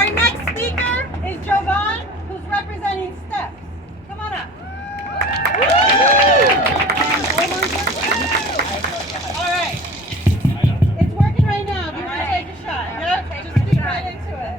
Our next speaker is Jovan, who's representing STEPS. Come on up. All right. It's working right now. If you want to take a shot, yeah? Just speak right into it.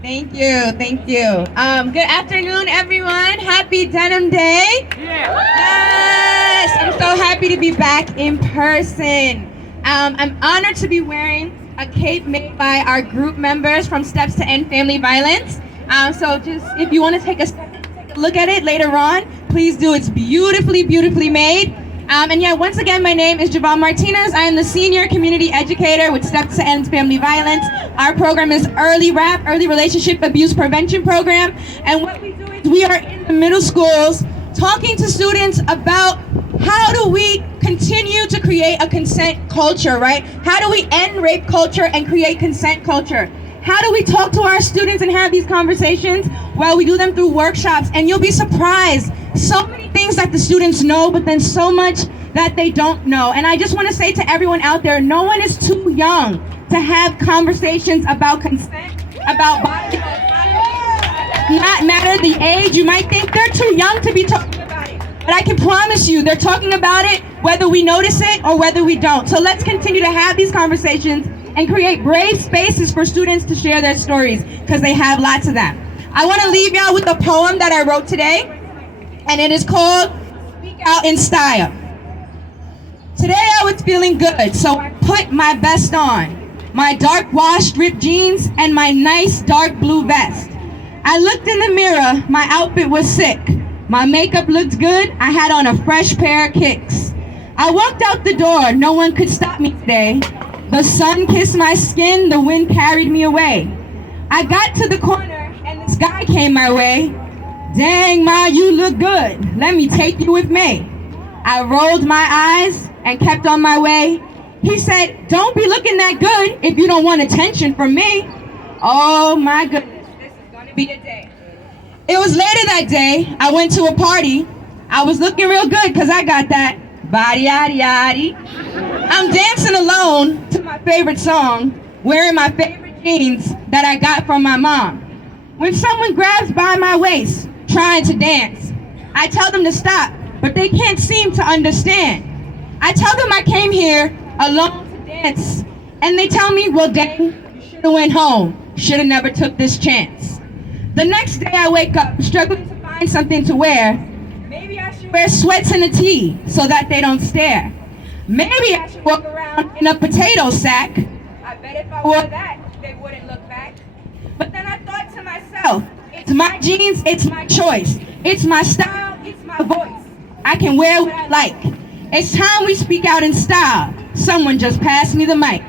Thank you, thank you. Good afternoon, everyone. Happy Denim Day. Yes, I'm so happy to be back in person. I'm honored to be wearing a cape made by our group members from Steps to End Family Violence. So just if you want to take a look at it later on, please do. It's beautifully, beautifully made. And yeah, once again, my name is Jovan Martinez. I am the Senior Community Educator with Steps to End Family Violence. Our program is Early RAP, Early Relationship Abuse Prevention Program. And what we do is we are in the middle schools talking to students about how do we continue to create a consent culture, right? How do we end rape culture and create consent culture? How do we talk to our students and have these conversations? Well, we do them through workshops, and you'll be surprised. So many things that the students know, but then so much that they don't know. And I just want to say to everyone out there, no one is too young to have conversations about consent, about body. Not matter the age. You might think they're too young to be talking about it, but I can promise you they're talking about it whether we notice it or whether we don't. So let's continue to have these conversations and create brave spaces for students to share their stories, because they have lots of them. I want to leave y'all with a poem that I wrote today, and it is called Speak Out in Style. Today I was feeling good, so I put my best on, my dark washed ripped jeans and my nice dark blue vest. I looked in the mirror, my outfit was sick. My makeup looked good, I had on a fresh pair of kicks. I walked out the door, no one could stop me today. The sun kissed my skin, the wind carried me away. I got to the corner and this guy came my way. Dang, Ma, you look good. Let me take you with me. I rolled my eyes and kept on my way. He said, don't be looking that good if you don't want attention from me. Oh my goodness, this is gonna be the day. It was later that day, I went to a party. I was looking real good because I got that body yaddy yaddy. I'm dancing alone to my favorite song, wearing my favorite jeans that I got from my mom. When someone grabs by my waist, trying to dance, I tell them to stop, but they can't seem to understand. I tell them I came here alone to dance, and they tell me, well, dang, you should have went home. Should have never took this chance. The next day I wake up, struggling to find something to wear. Maybe I should wear sweats and a tee so that they don't stare. Maybe I should walk around in a potato sack. I bet if I wore that, they wouldn't look back. But then I thought to myself, it's my jeans, it's my choice. It's my style, it's my voice. I can wear what I like. It's time we speak out in style. Someone just passed me the mic.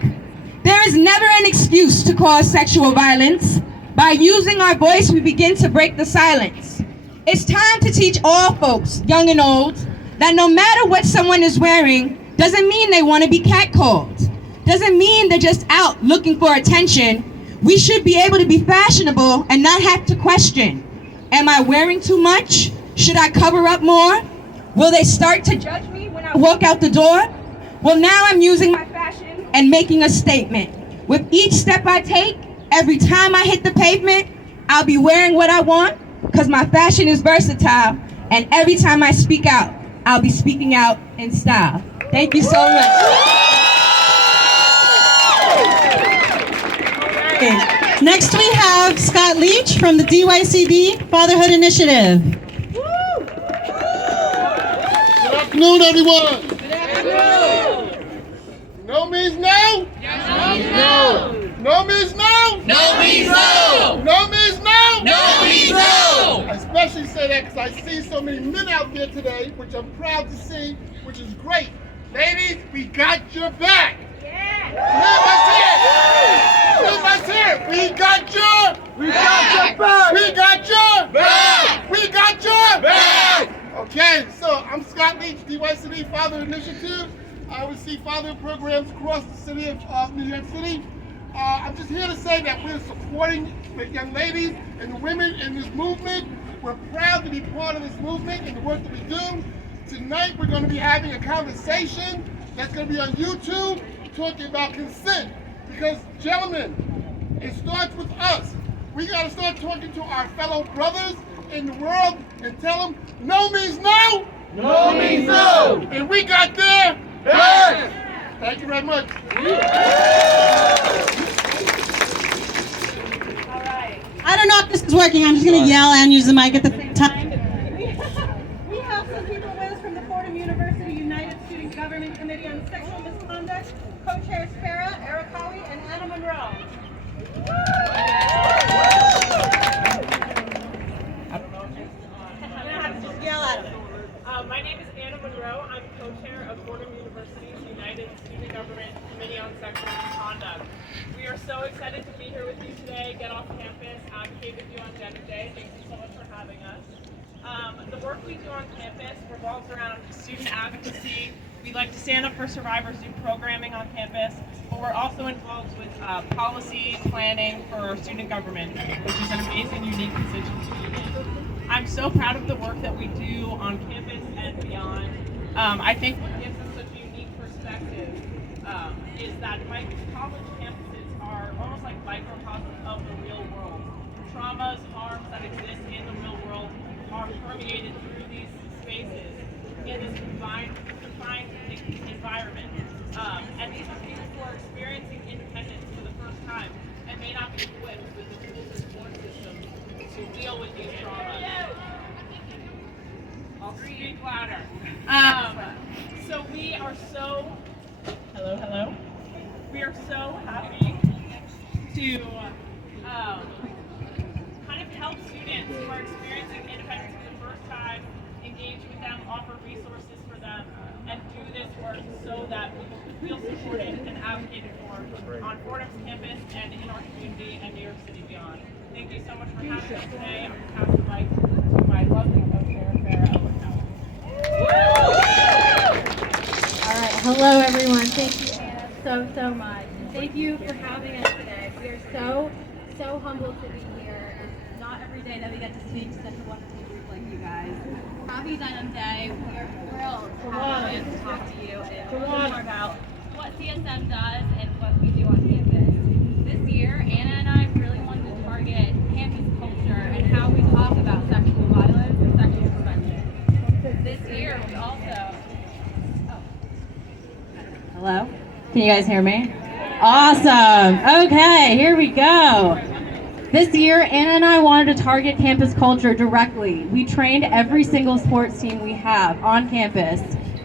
There is never an excuse to cause sexual violence. By using our voice, we begin to break the silence. It's time to teach all folks, young and old, that no matter what someone is wearing, doesn't mean they want to be catcalled. Doesn't mean they're just out looking for attention. We should be able to be fashionable and not have to question. Am I wearing too much? Should I cover up more? Will they start to judge me when I walk out the door? Well, now I'm using my fashion and making a statement. With each step I take, every time I hit the pavement, I'll be wearing what I want, because my fashion is versatile. And every time I speak out, I'll be speaking out in style. Thank you so much. Okay. Next we have Scott Leach from the DYCD Fatherhood Initiative. Good afternoon, everyone. Good afternoon. No means no? Yes means no. No means no? No means no. No means no? No means no. I especially say that because I see so many men out there today, which I'm proud to see, which is great. Ladies, we got your back. Yeah. Let's hear it. We got your back. We got your back. We got your back. Okay, so I'm Scott Leach, DYCD Father Initiative. I oversee fatherhood programs across the city of New York City. I'm just here to say that we're supporting the young ladies and the women in this movement. We're proud to be part of this movement and the work that we do. Tonight we're going to be having a conversation that's going to be on YouTube talking about consent. Because, gentlemen, it starts We got to start talking to our fellow brothers in the world and tell them no means no. No means no. And we got there First. Thank you very much. I don't know if this is working. I'm just going to yell and use the mic at the same time. We have some people with us from the Fordham University United Student Government Committee on Sexual Misconduct, co-chairs Farah, Eric Howie, and Anna Monroe. Just yell at them. My name is Anna Monroe. I'm co-chair of Fordham University's United Student Government Committee on Sexual Misconduct. We are so excited to be here with you today, get off campus, advocate with you on Gender Day. Thank you so much for having us. The work we do on campus revolves around student advocacy. We like to stand up for survivors, do programming on campus, but we're also involved with policy planning for student government, which is an amazing, unique constituency. I'm so proud of the work that we do on campus and beyond. I think what gives us such a unique perspective is that college campuses are almost like microcosms of the real world. Traumas, harms that exist in the real world are permeated through these spaces in this confined environment. And these are people who are experiencing independence for the first time and may not be equipped with the tools and support systems to deal with these traumas. I'll speak louder. So we are so, hello. We are so happy to kind of help students who are experiencing independence for the first time, engage with them, offer resources for them, and do this work so that people can feel supported and advocated for on Fordham's campus and in our community and New York City beyond. Thank you so much for having us today. I'm going to pass the mic to my lovely co-chair, Farah Elwood. All right, hello everyone. Thank you, Anna, so much. And thank you for having us today. We are so humbled to be here. It's not every day that we get to speak to such a wonderful group like you guys. Happy Denim Day. We are thrilled to have a chance to talk to you and learn more about what CSM does and what we do on campus. This year, Anna and I really wanted to target campus culture and how we talk about sexual violence and sexual prevention. This year, we also... Hello? Can you guys hear me? Awesome. Okay, here we go. This year, Anna and I wanted to target campus culture directly. We trained every single sports team we have on campus.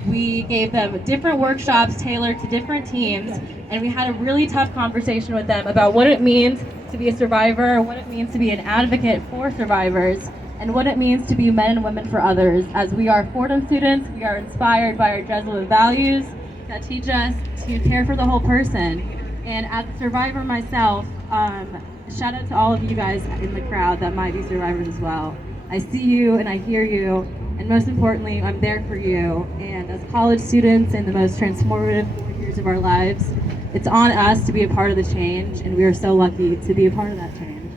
We gave them different workshops tailored to different teams, and we had a really tough conversation with them about what it means to be a survivor, what it means to be an advocate for survivors, and what it means to be men and women for others. As we are Fordham students, we are inspired by our Jesuit values that teach us to care for the whole person. And as a survivor myself, shout out to all of you guys in the crowd that might be survivors as well. I see you and I hear you, and most importantly, I'm there for you. And as college students in the most transformative 4 years of our lives, it's on us to be a part of the change, and we are so lucky to be a part of that change.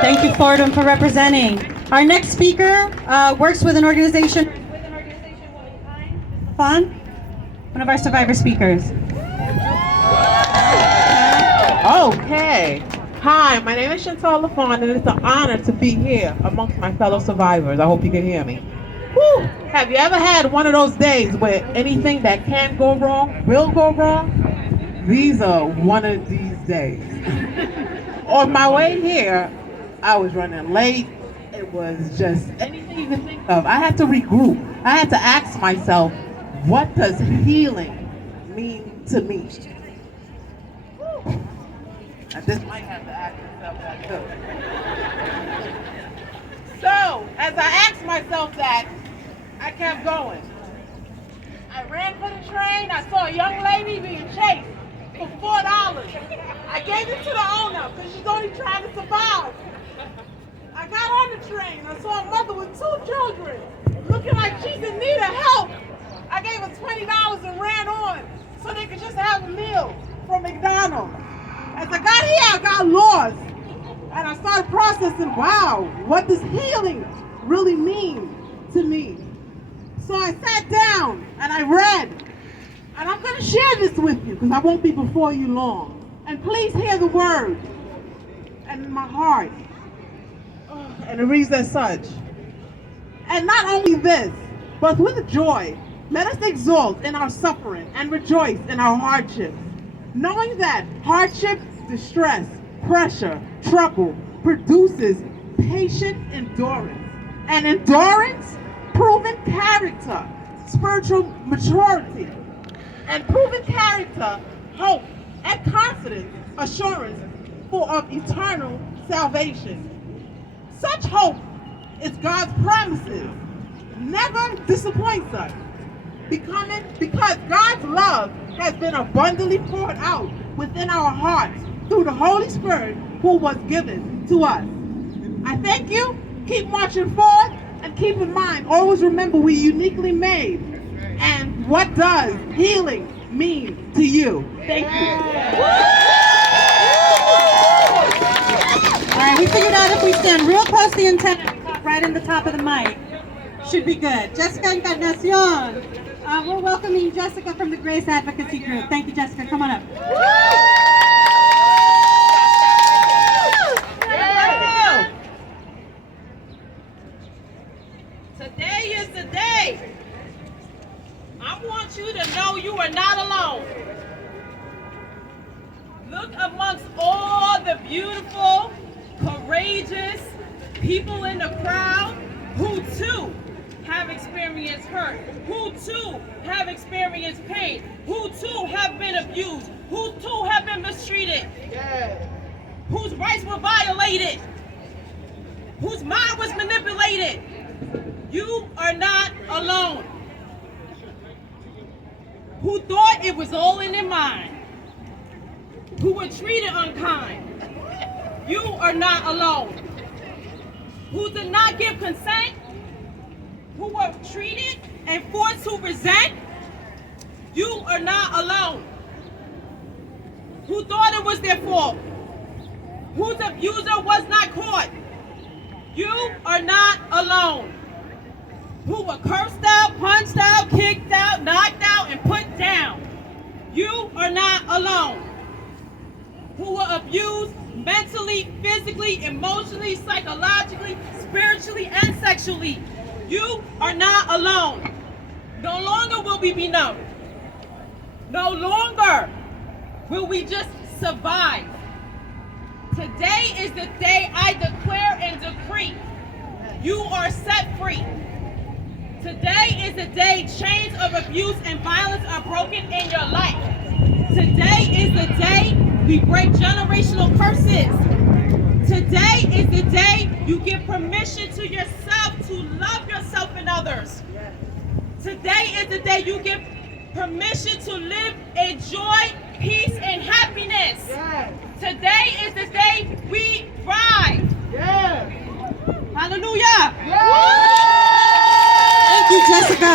Thank you, Fordham, for representing. Our next speaker works with an organization, Womankind, one of our survivor speakers. Okay. Hi, my name is Chantal LaFawn, and it's an honor to be here amongst my fellow survivors. I hope you can hear me. Woo! Have you ever had one of those days where anything that can go wrong will go wrong? These are one of these days. On my way here, I was running late. It was just anything you can think of. I had to regroup. I had to ask myself, what does healing mean to me? And this might have to ask yourself that too. So, as I asked myself that, I kept going. I ran for the train. I saw a young lady being chased for $4. I gave it to the owner because she's only trying to survive. I got on the train. I saw a mother with 2 children looking like she's in need of help. I gave her $20 and ran on so they could just have a meal from McDonald's. As I got here, I got lost. And I started processing, wow, what does healing really mean to me? So I sat down and I read. And I'm going to share this with you because I won't be before you long. And please hear the word and my heart. And it reads as such. And not only this, but with joy, let us exult in our suffering and rejoice in our hardships, knowing that hardship, distress, pressure, trouble produces patient endurance. And endurance, proven character, spiritual maturity. And proven character, hope, and confidence, assurance for of eternal salvation. Such hope is God's promises, never disappoints us, because God's love has been abundantly poured out within our hearts through the Holy Spirit who was given to us. I thank you, keep marching forward, and keep in mind, always remember we're uniquely made, and what does healing mean to you? Thank you. All right, we figured out if we stand real close to the antenna, right in the top of the mic, should be good. Jessica Encarnacion. We're welcoming Jessica from the Grace Advocacy Group. Thank you, Jessica. Come on up. Today is the day. I want you to know you are not alone. Look amongst all the beautiful, courageous people in the crowd who too have experienced hurt, who too have experienced pain, who too have been abused, who too have been mistreated, whose rights were violated, whose mind was manipulated. You are not alone. Who thought it was all in their mind, who were treated unkind. You are not alone. Who did not give consent, who were treated and forced to resent. You are not alone. Who thought it was their fault, whose abuser was not caught. You are not alone. Who were cursed out, punched out, kicked out, knocked out, and put down. You are not alone. Who were abused mentally, physically, emotionally, psychologically, spiritually, and sexually. You are not alone. No longer will we be numb. No longer will we just survive. Today is the day I declare and decree you are set free. Today is the day chains of abuse and violence are broken in your life. Today is the day we break generational curses. Today is the day you give permission to yourself to love yourself and others. Today is the day you give permission to live in joy, peace, and happiness. Today is the day we thrive. Hallelujah. Thank you, Jessica.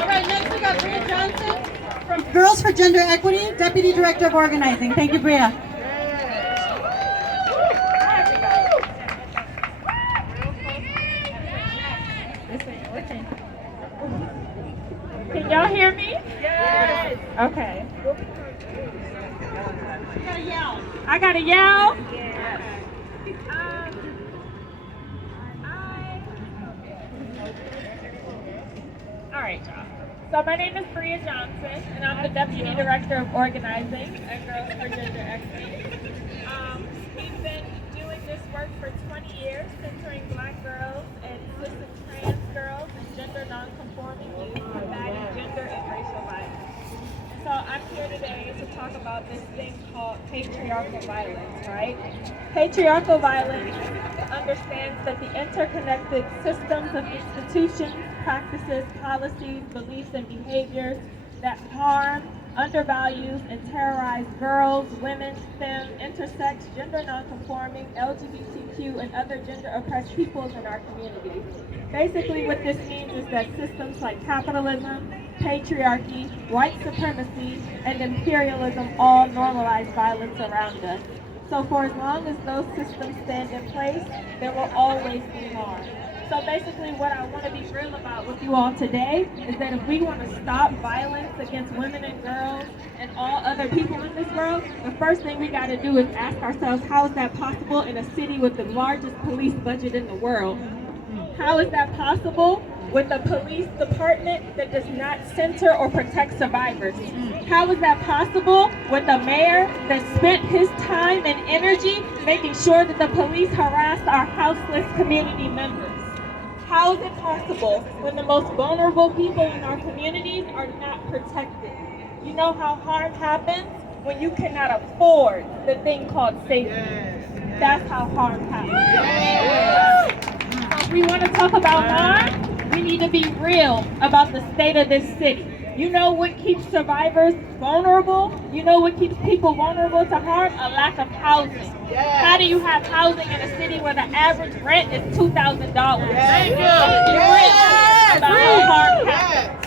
All right, next we got Bria Johnson from Girls for Gender Equity, Deputy Director of Organizing. Thank you, Bria. Can y'all hear me? Yes. Okay. You gotta yell. I gotta yell. All right, y'all. So my name is Bria Johnson, and I'm the Deputy Director of Organizing at Girls for Gender Equity. We've been doing this work for 20 years, centering Black girls and cis and trans girls and gender non-conforming youth, combating gender and racial violence. So I'm here today to talk about this thing called patriarchal violence, right? Patriarchal violence understands that the interconnected systems of institutions, practices, policies, beliefs, and behaviors that harm, undervalues, and terrorize girls, women, STEM, intersex, gender nonconforming, LGBTQ, and other gender-oppressed peoples in our communities. Basically, what this means is that systems like capitalism, patriarchy, white supremacy, and imperialism all normalize violence around us. So for as long as those systems stand in place, there will always be harm. So basically what I want to be real about with you all today is that if we want to stop violence against women and girls and all other people in this world, the first thing we got to do is ask ourselves, how is that possible in a city with the largest police budget in the world? How is that possible with a police department that does not center or protect survivors? How is that possible with a mayor that spent his time and energy making sure that the police harassed our houseless community members? How is it possible when the most vulnerable people in our communities are not protected? You know how harm happens when you cannot afford the thing called safety. That's how harm happens. So if we want to talk about harm, we need to be real about the state of this city. You know what keeps survivors vulnerable? You know what keeps people vulnerable to harm? A lack of housing. How do you have housing in a city where the average rent is $2,000? About how harm happens.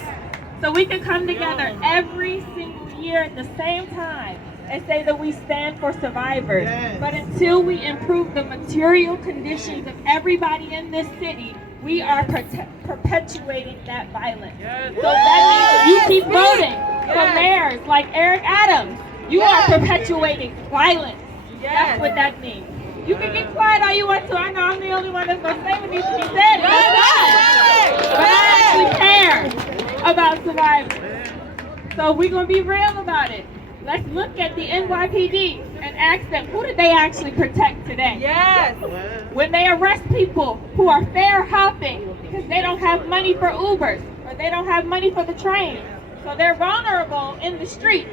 So we can come together every single year at the same time and say that we stand for survivors. But until we improve the material conditions of everybody in this city, we are perpetuating that violence. So that means if you keep voting for mayors like Eric Adams, you are perpetuating violence. That's what that means. You can get quiet all you want to. I know I'm the only one that's going to say what needs to be said. But I actually care about survivors. So we're going to be real about it. Let's look at the NYPD and ask them, who did they actually protect today? When they arrest people who are fair hopping because they don't have money for Ubers or they don't have money for the train, so they're vulnerable in the streets,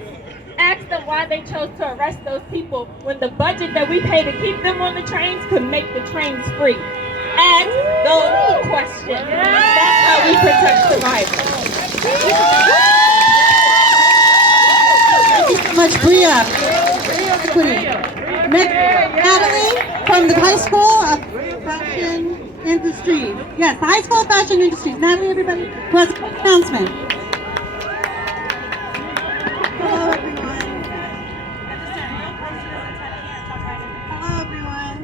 ask them why they chose to arrest those people when the budget that we pay to keep them on the trains could make the trains free. Ask those questions. That's how we protect survivors. Thank you so much, Bria. Next, Natalie from the High School of Fashion Industry. Yes, the High School of Fashion Industry. Natalie, everybody, was announcement. Hello, everyone. Hello, everyone.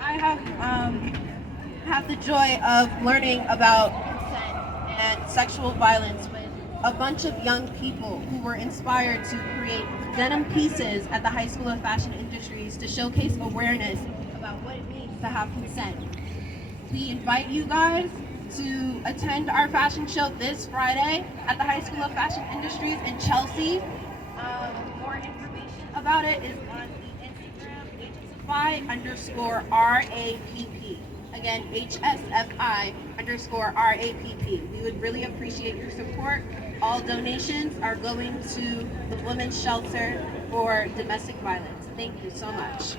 I have the joy of learning about consent and sexual violence with a bunch of young people who were inspired to create denim pieces at the High School of Fashion Industries to showcase awareness about what it means to have consent. We invite you guys to attend our fashion show this Friday at the High School of Fashion Industries in Chelsea. More information about it is on the Instagram, HSFI_RAPP. Again, HSFI_RAPP. We would really appreciate your support. All donations are going to the Women's Shelter for Domestic Violence. Thank you so much.